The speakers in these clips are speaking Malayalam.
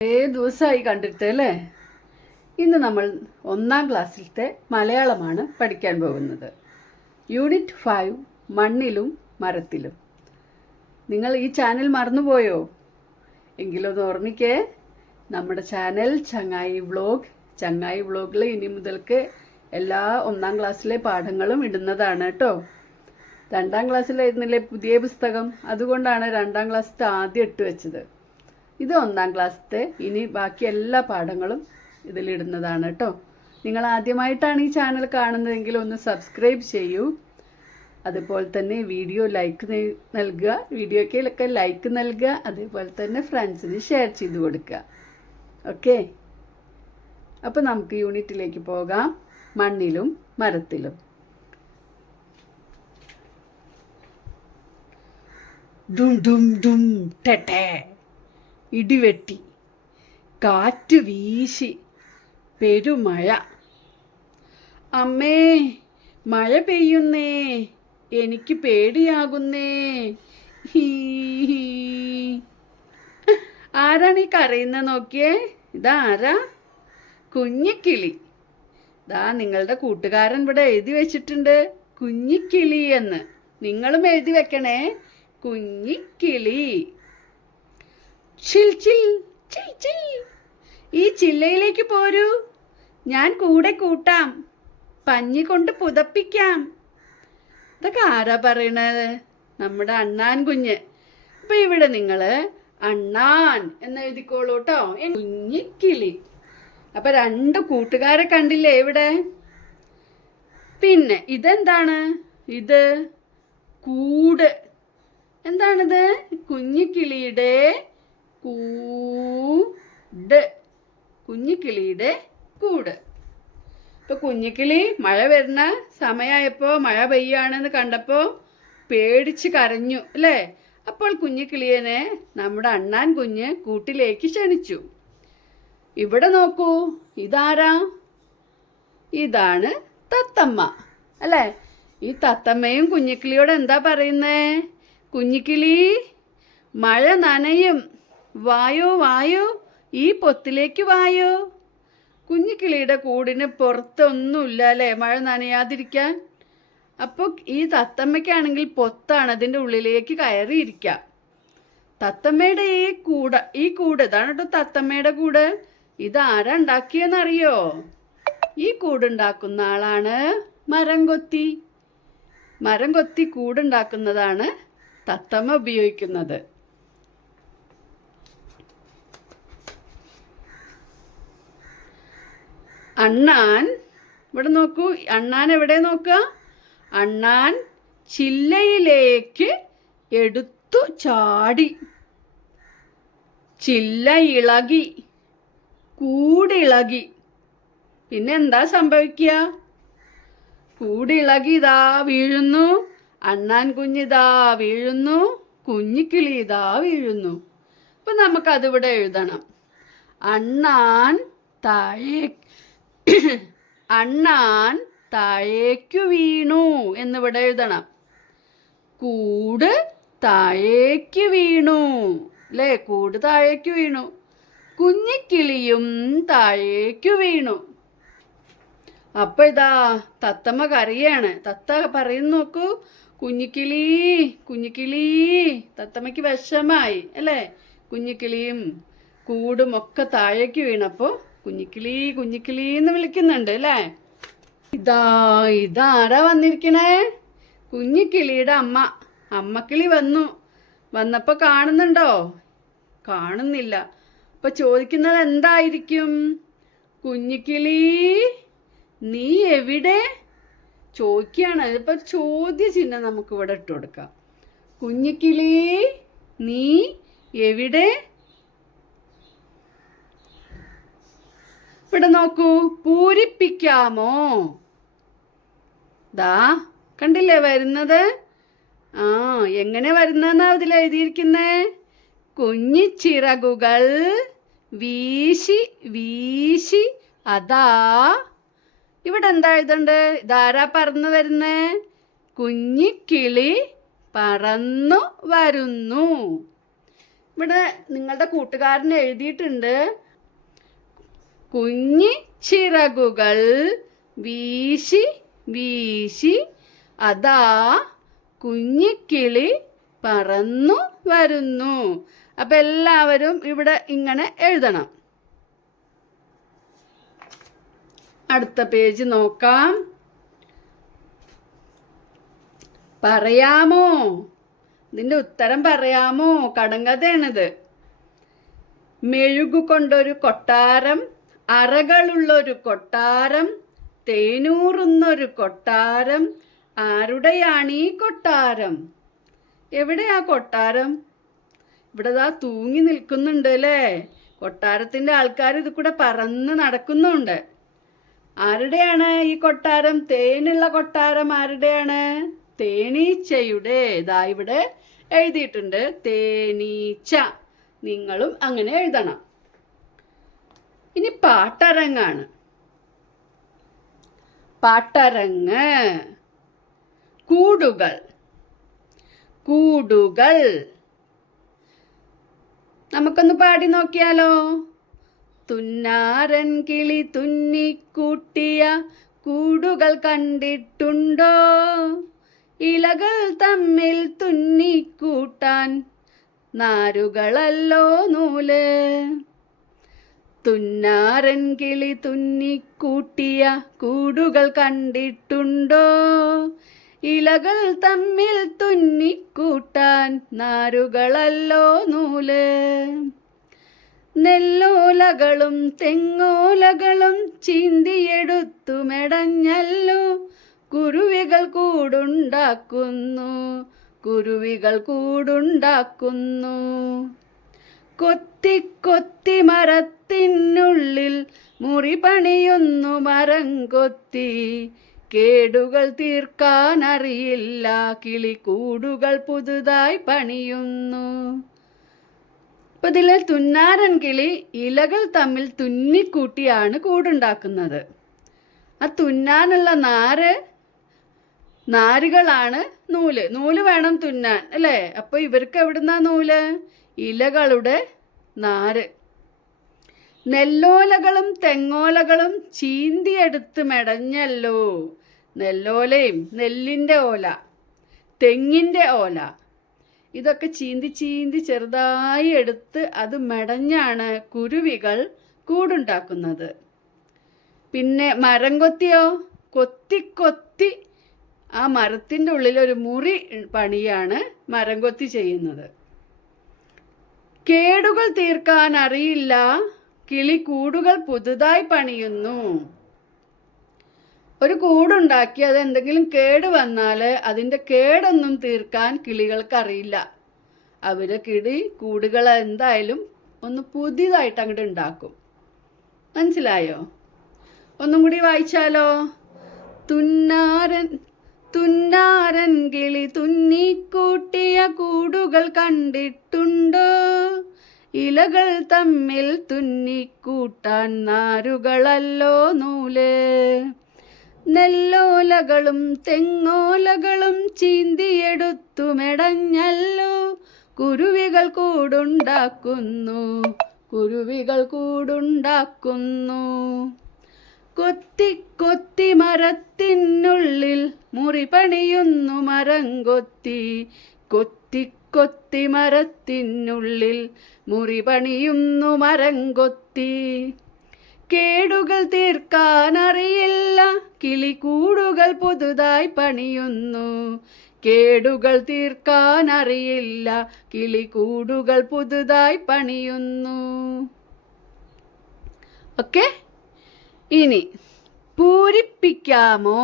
കുറേ ദിവസമായി കണ്ടിട്ട് അല്ലേ. ഇന്ന് നമ്മൾ 1ാം ക്ലാസ്സിലത്തെ മലയാളമാണ് പഠിക്കാൻ പോകുന്നത്. യൂണിറ്റ് 5 മണ്ണിലും മരത്തിലും. നിങ്ങൾ ഈ ചാനൽ മറന്നുപോയോ? എങ്കിലൊന്ന് ഓർമ്മിക്കേ. നമ്മുടെ ചാനൽ ചങ്ങായി വ്ലോഗിൽ ഇനി മുതൽക്ക് എല്ലാ 1ാം ക്ലാസ്സിലെ പാഠങ്ങളും ഇടുന്നതാണ് കേട്ടോ. 2ാം ക്ലാസ്സിലായിരുന്നില്ലേ പുതിയ പുസ്തകം, അതുകൊണ്ടാണ് 2ാം ക്ലാസ്സിലത്തെ ആദ്യം ഇട്ട് വെച്ചത്. ഇത് 1ാം ക്ലാസ്സിലത്തെ, ഇനി ബാക്കി എല്ലാ പാഠങ്ങളും ഇതിലിടുന്നതാണ് കേട്ടോ. നിങ്ങൾ ആദ്യമായിട്ടാണ് ഈ ചാനൽ കാണുന്നതെങ്കിൽ ഒന്ന് സബ്സ്ക്രൈബ് ചെയ്യൂ. അതുപോലെ തന്നെ വീഡിയോയ്ക്ക് ലൈക്ക് നൽകുക. അതേപോലെ തന്നെ ഫ്രണ്ട്സിന് ഷെയർ ചെയ്ത് കൊടുക്കുക. ഓക്കെ, അപ്പോൾ നമുക്ക് യൂണിറ്റിലേക്ക് പോകാം. മണ്ണിലും മരത്തിലും. ഡും ഡും ഡും ടെട്ടേ. ഇടിവെട്ടി, കാറ്റ് വീശി, പെരുമഴ. അമ്മേ, മഴ പെയ്യുന്നേ, എനിക്ക് പേടിയാകുന്നേ. ഹീ. ആരാണ് ഈ കരയുന്ന നോക്കിയേ? ഇതാരാ? കുഞ്ഞിക്കിളി. ദാ നിങ്ങളുടെ കൂട്ടുകാരൻ ഇവിടെ എഴുതി വെച്ചിട്ടുണ്ട്, കുഞ്ഞിക്കിളി എന്ന്. നിങ്ങളും എഴുതി വെക്കണേ, കുഞ്ഞിക്കിളി. ചിൽ ചിൽ ചിൽ ചിൽ. ഈ ചില്ലയിലേക്ക് പോരൂ, ഞാൻ കൂടെ കൂട്ടാം, പഞ്ഞി കൊണ്ട് പുതപ്പിക്കാം. ഇതൊക്കെ ആരാ പറയണത്? നമ്മുടെ അണ്ണാൻ കുഞ്ഞ്. അപ്പൊ ഇവിടെ നിങ്ങള് അണ്ണാൻ എന്ന് എഴുതിക്കോളൂ കേട്ടോ. കുഞ്ഞിക്കിളി. അപ്പൊ 2 കൂട്ടുകാരെ കണ്ടില്ലേ ഇവിടെ? പിന്നെ ഇതെന്താണ്? ഇത് കൂട്. എന്താണിത്? കുഞ്ഞിക്കിളിയുടെ കൂട്. കുഞ്ഞിക്കിളിയുടെ കൂട്. ഇപ്പൊ കുഞ്ഞിക്കിളി മഴ വരുന്ന സമയമായപ്പോ, മഴ പെയ്യാണെന്ന് കണ്ടപ്പോ പേടിച്ച് കരഞ്ഞു അല്ലേ? അപ്പോൾ കുഞ്ഞിക്കിളിയനെ നമ്മുടെ അണ്ണാൻ കുഞ്ഞ് കൂട്ടിലേക്ക് ക്ഷണിച്ചു. ഇവിടെ നോക്കൂ, ഇതാരാ? ഇതാണ് തത്തമ്മ അല്ലേ? ഈ തത്തമ്മയും കുഞ്ഞിക്കിളിയോട് എന്താ പറയുന്നേ? കുഞ്ഞിക്കിളി, മഴ നനയും, വായോ വായോ, ഈ പൊത്തിലേക്ക് വായോ. കുഞ്ഞിക്കിളിയുടെ കൂടിന് പുറത്തൊന്നുമില്ല അല്ലേ മഴ നനയാതിരിക്കാൻ. അപ്പോൾ ഈ തത്തമ്മയ്ക്കാണെങ്കിൽ പൊത്താണ്, അതിൻ്റെ ഉള്ളിലേക്ക് കയറിയിരിക്കാം. തത്തമ്മയുടെ ഈ കൂട് ഇതാണ് കേട്ടോ തത്തമ്മയുടെ കൂട്. ഇതാരാ ഉണ്ടാക്കിയെന്നറിയോ? ഈ കൂടുണ്ടാക്കുന്ന ആളാണ് മരം കൊത്തി. മരം കൊത്തി കൂടുണ്ടാക്കുന്നതാണ് തത്തമ്മ ഉപയോഗിക്കുന്നത്. അണ്ണാൻ, ഇവിടെ നോക്കൂ, അണ്ണാൻ എവിടെ നോക്കുക? അണ്ണാൻ ചില്ലയിലേക്ക് എടുത്തു ചാടി. ചില്ല ഇളകി, കൂടിളകി. പിന്നെ എന്താ സംഭവിക്കുക? കൂടിളകി ഇതാ വീഴുന്നു, അണ്ണാൻ കുഞ്ഞിതാ വീഴുന്നു, കുഞ്ഞിക്കിളി ഇതാ വീഴുന്നു. അപ്പൊ നമുക്കതിവിടെ എഴുതണം. അണ്ണാൻ താഴേക്കു വീണു എന്നിവിടെ എഴുതണം. കൂട് താഴേക്ക് വീണു അല്ലേ? കൂട് താഴേക്ക് വീണു. കുഞ്ഞിക്കിളിയും താഴേക്കു വീണു. അപ്പൊ ഇതാ തത്തമ്മ കരയാണ്. തത്ത പറയുന്നു നോക്കൂ, കുഞ്ഞിക്കിളി കുഞ്ഞിക്കിളി. തത്തമ്മയ്ക്ക് വിഷമായി അല്ലേ? കുഞ്ഞിക്കിളിയും കൂടും ഒക്കെ താഴേക്ക് വീണപ്പോ കുഞ്ഞിക്കിളി കുഞ്ഞിക്കിളി എന്ന് വിളിക്കുന്നുണ്ട് അല്ലേ? ഇതാരാ വന്നിരിക്കണേ? കുഞ്ഞിക്കിളിയുടെ അമ്മ. അമ്മക്കിളി വന്നപ്പോ കാണുന്നുണ്ടോ? കാണുന്നില്ല. അപ്പൊ ചോദിക്കുന്നത് എന്തായിരിക്കും? കുഞ്ഞിക്കിളി, നീ എവിടെ ചോദിക്കുകയാണ്. അതിപ്പോ ചോദ്യചിഹ്നം നമുക്ക് ഇവിടെ ഇട്ട് കൊടുക്കാം. കുഞ്ഞിക്കിളി, നീ എവിടെ? ഇവിടെ നോക്കൂ, പൂരിപ്പിക്കാമോ? ദാ കണ്ടില്ലേ വരുന്നത്? എങ്ങനെ വരുന്നെന്നാ അതിൽ എഴുതിയിരിക്കുന്നേ? കുഞ്ഞിച്ചിറകുകൾ വീശി വീശി അതാ. ഇവിടെ എന്താ എഴുതണ്ട്? ഇതാരാ പറന്നു വരുന്നേ? കുഞ്ഞിക്കിളി പറന്നു വരുന്നു. ഇവിടെ നിങ്ങളുടെ കൂട്ടുകാരൻ എഴുതിയിട്ടുണ്ട്, കുഞ്ഞി ചിറകുകൾ വീശി വീശി അതാ കുഞ്ഞിക്കിളി പറന്നു വരുന്നു. അപ്പൊ എല്ലാവരും ഇവിടെ ഇങ്ങനെ എഴുതണം. അടുത്ത പേജ് നോക്കാം. പറയാമോ? ഇതിന്റെ ഉത്തരം പറയാമോ? കടങ്കഥയാണിത്. മെഴുകുകൊണ്ടൊരു കൊട്ടാരം, അറകളുള്ളൊരു കൊട്ടാരം, തേനൂറുന്നൊരു കൊട്ടാരം, ആരുടെയാണീ കൊട്ടാരം? എവിടെയാ കൊട്ടാരം? ഇവിടെ ദാ തൂങ്ങി നിൽക്കുന്നുണ്ട് അല്ലേ? കൊട്ടാരത്തിന്റെ ആൾക്കാർ ഇത് കൂടെ പറന്ന് നടക്കുന്നുണ്ട്. ആരുടെയാണ് ഈ കൊട്ടാരം? തേനുള്ള കൊട്ടാരം ആരുടെയാണ്? തേനീച്ചയുടെ. ഇതാ ഇവിടെ എഴുതിയിട്ടുണ്ട്, തേനീച്ച. നിങ്ങളും അങ്ങനെ എഴുതണം. ഇനി പാട്ടരങ്ങാണ്. പാട്ടരങ്ങ്. കൂടുകൾ. കൂടുകൾ നമുക്കൊന്ന് പാടി നോക്കിയാലോ? തുന്നാരൻ കിളി തുന്നിക്കൂട്ടിയ കൂടുകൾ കണ്ടിട്ടുണ്ടോ? ഇലകൾ തമ്മിൽ തുന്നിക്കൂട്ടാൻ നാരുകളല്ലോ നൂല്. തുന്നാരൻ കിളി തുന്നിക്കൂട്ടിയ കൂടുകൾ കണ്ടിട്ടുണ്ടോ? ഇലകൾ തമ്മിൽ തുന്നിക്കൂട്ടാൻ നാരുകളല്ലോ നൂല്. നെല്ലോലകളും തെങ്ങോലകളും ചീന്തിയെടുത്തു മെടഞ്ഞല്ലോ കുരുവികൾ കൂടുണ്ടാക്കുന്നു, കുരുവികൾ കൂടുണ്ടാക്കുന്നു. കൊത്തി കൊത്തി മരത്തിനുള്ളിൽ മുറി പണിയുന്നു മരം കൊത്തി. കേടുകൾ തീർക്കാൻ അറിയില്ല കിളിക്കൂടുകൾ പുതുതായി പണിയുന്നു. അപ്പൊ ഇതിൽ തുന്നാരൻ കിളി ഇലകൾ തമ്മിൽ തുന്നിക്കൂട്ടിയാണ് കൂടുണ്ടാക്കുന്നത്. ആ തുന്നാനുള്ള നാരുകളാണ് നൂല്. നൂല് വേണം തുന്നാൻ അല്ലേ? അപ്പൊ ഇവർക്ക് എവിടുന്നാ നൂല്? ഇലകളുടെ നാര്. നെല്ലോലകളും തെങ്ങോലകളും ചീന്തിയെടുത്ത് മെടഞ്ഞല്ലോ. നെല്ലോലയും നെല്ലിൻ്റെ ഓല, തെങ്ങിൻ്റെ ഓല, ഇതൊക്കെ ചീന്തി ചീന്തി ചെറുതായി എടുത്ത് അത് മെടഞ്ഞാണ് കുരുവികൾ കൂടുണ്ടാക്കുന്നത്. പിന്നെ മരം കൊത്തിയോ? കൊത്തി കൊത്തി ആ മരത്തിൻ്റെ ഉള്ളിൽ ഒരു മുറി പണിയാണ് മരം കൊത്തി ചെയ്യുന്നത്. കേടുകൾ തീർക്കാൻ അറിയില്ല കിളിക്കൂടുകൾ പുതുതായി പണിയുന്നു. ഒരു കൂടുണ്ടാക്കി അത് എന്തെങ്കിലും കേട് വന്നാൽ അതിൻ്റെ കേടൊന്നും തീർക്കാൻ കിളികൾക്ക് അറിയില്ല. അവര് കൂടുകൾ എന്തായാലും ഒന്ന് പുതിയതായിട്ട് അങ്ങോട്ട് ഉണ്ടാക്കും. മനസ്സിലായോ? ഒന്നും കൂടി വായിച്ചാലോ? തുന്നാരൻ തുന്നാരൻ കിളി തുന്നിക്കൂട്ടിയ കൂടുകൾ കണ്ടിട്ടുണ്ടോ? ഇലകൾ തമ്മിൽ തുന്നിക്കൂട്ടാൻ നാരുകളല്ലോ നൂല്. നെല്ലോലകളും തെങ്ങോലകളും ചീന്തിയെടുത്തു മെടഞ്ഞല്ലോ കുരുവികൾ കൂടുണ്ടാക്കുന്നു, കുരുവികൾ കൂടുണ്ടാക്കുന്നു. കൊത്തി കൊത്തി മരത്തിനുള്ളിൽ മുറി പണിയുന്നു മരം കൊത്തി. കൊത്തി കൊത്തി മരത്തിനുള്ളിൽ മുറി പണിയുന്നു മരം കൊത്തി. കേടുകൾ തീർക്കാൻ അറിയില്ല കിളിക്കൂടുകൾ പുതുതായി പണിയുന്നു. കേടുകൾ തീർക്കാൻ അറിയില്ല കിളിക്കൂടുകൾ പുതുതായി പണിയുന്നു. ഓക്കെ, ഇനി പൂരിപ്പിക്കാമോ?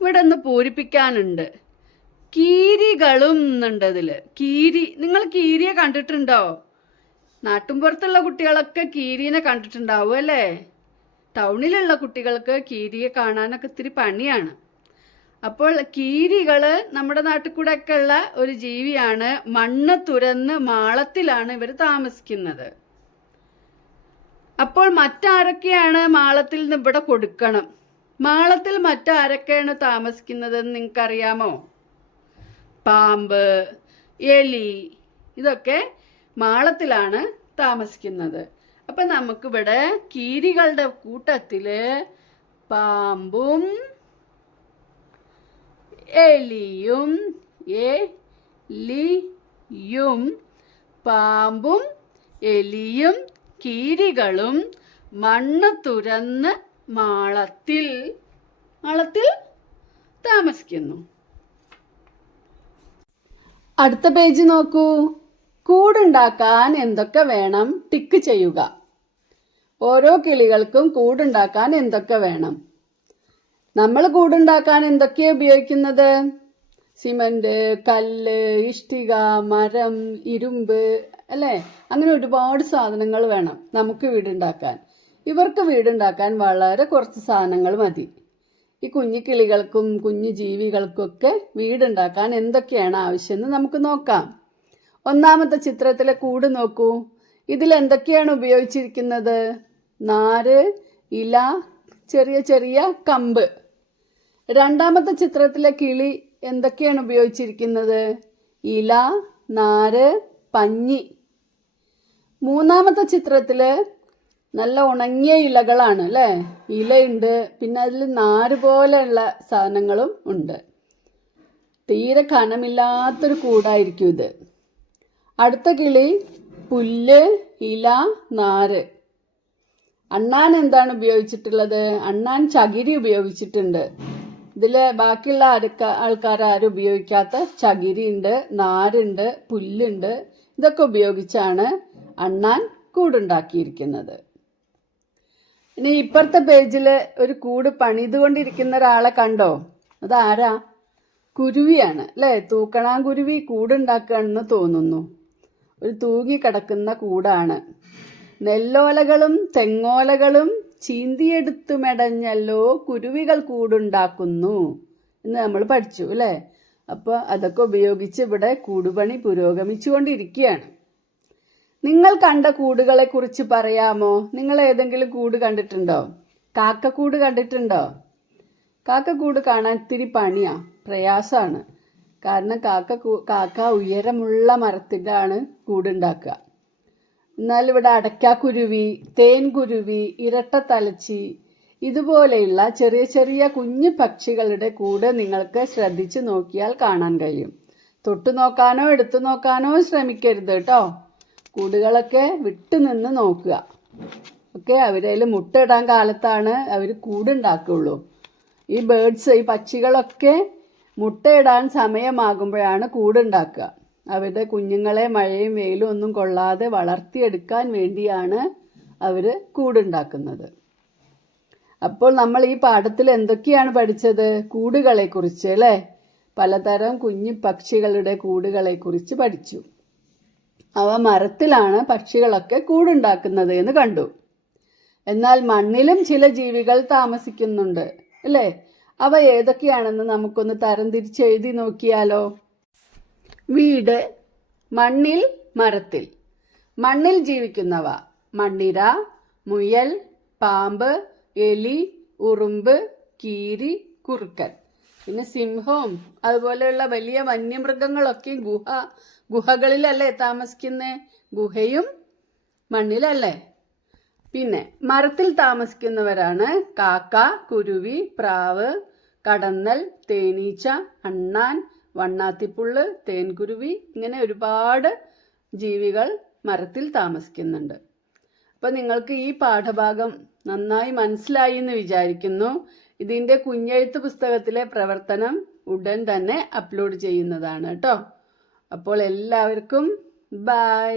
ഇവിടെ ഒന്ന് പൂരിപ്പിക്കാനുണ്ട്. കീരികളും എന്നുണ്ട് അതില്. കീരി, നിങ്ങൾ കീരിയെ കണ്ടിട്ടുണ്ടോ? നാട്ടുമ്പുറത്തുള്ള കുട്ടികളൊക്കെ കീരീനെ കണ്ടിട്ടുണ്ടാവും അല്ലേ? ടൗണിലുള്ള കുട്ടികൾക്ക് കീരിയെ കാണാനൊക്കെ ഇത്തിരി പണിയാണ്. അപ്പോൾ കീരികൾ നമ്മുടെ നാട്ടിൽ കൂടെ ഒക്കെ ഉള്ള ഒരു ജീവിയാണ്. മണ്ണ് തുരന്ന് മാളത്തിലാണ് ഇവർ താമസിക്കുന്നത്. അപ്പോൾ മറ്റാരൊക്കെയാണ് മാളത്തിൽ നിന്ന് ഇവിടെ കൊടുക്കണം? മാളത്തിൽ മറ്റാരൊക്കെയാണ് താമസിക്കുന്നതെന്ന് നിങ്ങൾക്കറിയാമോ? പാമ്പ്, എലി, ഇതൊക്കെ മാളത്തിലാണ് താമസിക്കുന്നത്. അപ്പം നമുക്കിവിടെ കീരികളുടെ കൂട്ടത്തില് പാമ്പും എലിയും എലിയും പാമ്പും എലിയും കീരികളും മണ്ണ് തുരന്ന് മാളത്തിൽ താമസിക്കുന്നു. അടുത്ത പേജ് നോക്കൂ. കൂടുണ്ടാക്കാൻ എന്തൊക്കെ വേണം? ടിക്ക് ചെയ്യുക. ഓരോ കിളികൾക്കും കൂടുണ്ടാക്കാൻ എന്തൊക്കെ വേണം? നമ്മൾ കൂടുണ്ടാക്കാൻ എന്തൊക്കെയാണ് ഉപയോഗിക്കുന്നത്? സിമന്റ്, കല്ല്, ഇഷ്ടിക, മരം, ഇരുമ്പ്, അല്ലേ? അങ്ങനെ ഒരുപാട് സാധനങ്ങൾ വേണം നമുക്ക് വീടുണ്ടാക്കാൻ. ഇവർക്ക് വീടുണ്ടാക്കാൻ വളരെ കുറച്ച് സാധനങ്ങൾ മതി. ഈ കുഞ്ഞു കിളികൾക്കും കുഞ്ഞു ജീവികൾക്കൊക്കെ വീടുണ്ടാക്കാൻ എന്തൊക്കെയാണ് ആവശ്യമെന്ന് നമുക്ക് നോക്കാം. ഒന്നാമത്തെ ചിത്രത്തിലെ കൂട് നോക്കൂ. ഇതിൽ എന്തൊക്കെയാണ് ഉപയോഗിച്ചിരിക്കുന്നത്? നാര്, ഇല, ചെറിയ ചെറിയ കമ്പ്. രണ്ടാമത്തെ ചിത്രത്തിലെ കിളി എന്തൊക്കെയാണ് ഉപയോഗിച്ചിരിക്കുന്നത്? ഇല, നാര്, പഞ്ഞി. മൂന്നാമത്തെ ചിത്രത്തില് നല്ല ഉണങ്ങിയ ഇലകളാണ് അല്ലേ? ഇലയുണ്ട്, പിന്നെ അതിൽ നാര് പോലെയുള്ള സാധനങ്ങളും ഉണ്ട്. തീരെ കനമില്ലാത്തൊരു കൂടായിരിക്കും ഇത്. അടുത്ത കിളി പുല്ല്, ഇല, നാര്. അണ്ണാൻ എന്താണ് ഉപയോഗിച്ചിട്ടുള്ളത്? അണ്ണാൻ ചകിരി ഉപയോഗിച്ചിട്ടുണ്ട്. ഇതിൽ ബാക്കിയുള്ള ആൾക്കാരും ഉപയോഗിക്കാത്ത ചകിരി ഉണ്ട്, നാരുണ്ട്, പുല്ലുണ്ട്. ഇതൊക്കെ ഉപയോഗിച്ചാണ് അണ്ണാൻ കൂടുണ്ടാക്കിയിരിക്കുന്നത്. ഇനി ഇപ്പുറത്തെ പേജിൽ ഒരു കൂട് പണിതുകൊണ്ടിരിക്കുന്ന ഒരാളെ കണ്ടോ? അതാരാ? കുരുവിയാണ് അല്ലേ? തൂക്കണാങ്കുരുവി കൂടുണ്ടാക്കുകയാണെന്ന് തോന്നുന്നു. ഒരു തൂങ്ങിക്കിടക്കുന്ന കൂടാണ്. നെല്ലോലകളും തെങ്ങോലകളും ചീന്തിയെടുത്തു മെടഞ്ഞല്ലോ കുരുവികൾ കൂടുണ്ടാക്കുന്നു എന്ന് നമ്മൾ പഠിച്ചു അല്ലേ? അപ്പോൾ അതൊക്കെ ഉപയോഗിച്ച് ഇവിടെ കൂടുപണി പുരോഗമിച്ചുകൊണ്ടിരിക്കുകയാണ്. നിങ്ങൾ കണ്ട കൂടുകളെ കുറിച്ച് പറയാമോ? നിങ്ങൾ ഏതെങ്കിലും കൂട് കണ്ടിട്ടുണ്ടോ? കാക്കക്കൂട് കണ്ടിട്ടുണ്ടോ? കാക്കക്കൂട് കാണാൻ ഇത്തിരി പണിയാ, പ്രയാസമാണ്. കാരണം കാക്ക ഉയരമുള്ള മരത്തിലാണ് കൂടുണ്ടാക്കുക. എന്നാൽ ഇവിടെ അടയ്ക്കാക്കുരുവി, തേൻകുരുവി, ഇരട്ടത്തലച്ചി ഇതുപോലെയുള്ള ചെറിയ ചെറിയ കുഞ്ഞു പക്ഷികളുടെ കൂട് നിങ്ങൾക്ക് ശ്രദ്ധിച്ചു നോക്കിയാൽ കാണാൻ കഴിയും. തൊട്ടു നോക്കാനോ എടുത്തു നോക്കാനോ ശ്രമിക്കരുത് കേട്ടോ. കൂടുകളൊക്കെ വിട്ടു നിന്ന് നോക്കുക. ഓക്കെ, അവരതിൽ മുട്ടയിടാൻ കാലത്താണ് അവർ കൂടുണ്ടാക്കുള്ളൂ. ഈ പക്ഷികളൊക്കെ മുട്ടയിടാൻ സമയമാകുമ്പോഴാണ് കൂടുണ്ടാക്കുക. അവരുടെ കുഞ്ഞുങ്ങളെ മഴയും വെയിലും ഒന്നും കൊള്ളാതെ വളർത്തിയെടുക്കാൻ വേണ്ടിയാണ് അവർ കൂടുണ്ടാക്കുന്നത്. അപ്പോൾ നമ്മൾ ഈ പാഠത്തിൽ എന്തൊക്കെയാണ് പഠിച്ചത്? കൂടുകളെ കുറിച്ച് അല്ലേ? പലതരം കുഞ്ഞു പക്ഷികളുടെ കൂടുകളെ കുറിച്ച് പഠിച്ചു. അവ മരത്തിലാണ് പക്ഷികളൊക്കെ കൂടുണ്ടാക്കുന്നത് എന്ന് കണ്ടു. എന്നാൽ മണ്ണിലും ചില ജീവികൾ താമസിക്കുന്നുണ്ട് അല്ലേ? അവ ഏതൊക്കെയാണെന്ന് നമുക്കൊന്ന് തരംതിരിച്ച് എഴുതി നോക്കിയാലോ? വീട്, മണ്ണിൽ, മരത്തിൽ. മണ്ണിൽ ജീവിക്കുന്നവ: മണ്ണിര, മുയൽ, പാമ്പ്, എലി, ഉറുമ്പ്, കീരി, കുറുക്കൻ. പിന്നെ സിംഹവും അതുപോലെയുള്ള വലിയ വന്യമൃഗങ്ങളൊക്കെ ഗുഹകളിലല്ലേ താമസിക്കുന്നത്? ഗുഹയും മണ്ണിലല്ലേ? പിന്നെ മരത്തിൽ താമസിക്കുന്നവരാണ് കാക്ക, കുരുവി, പ്രാവ്, കടന്നൽ, തേനീച്ച, അണ്ണാൻ, വണ്ണാത്തിപ്പുള്ള്, തേൻകുരുവി. ഇങ്ങനെ ഒരുപാട് ജീവികൾ മരത്തിൽ താമസിക്കുന്നുണ്ട്. അപ്പോൾ നിങ്ങൾക്ക് ഈ പാഠഭാഗം നന്നായി മനസ്സിലായി എന്ന് വിചാരിക്കുന്നു. ഇതിൻ്റെ കുഞ്ഞെഴുത്ത് പുസ്തകത്തിലെ പ്രവർത്തനം ഉടൻ തന്നെ അപ്ലോഡ് ചെയ്യുന്നതാണ് കേട്ടോ. അപ്പോൾ എല്ലാവർക്കും ബൈ.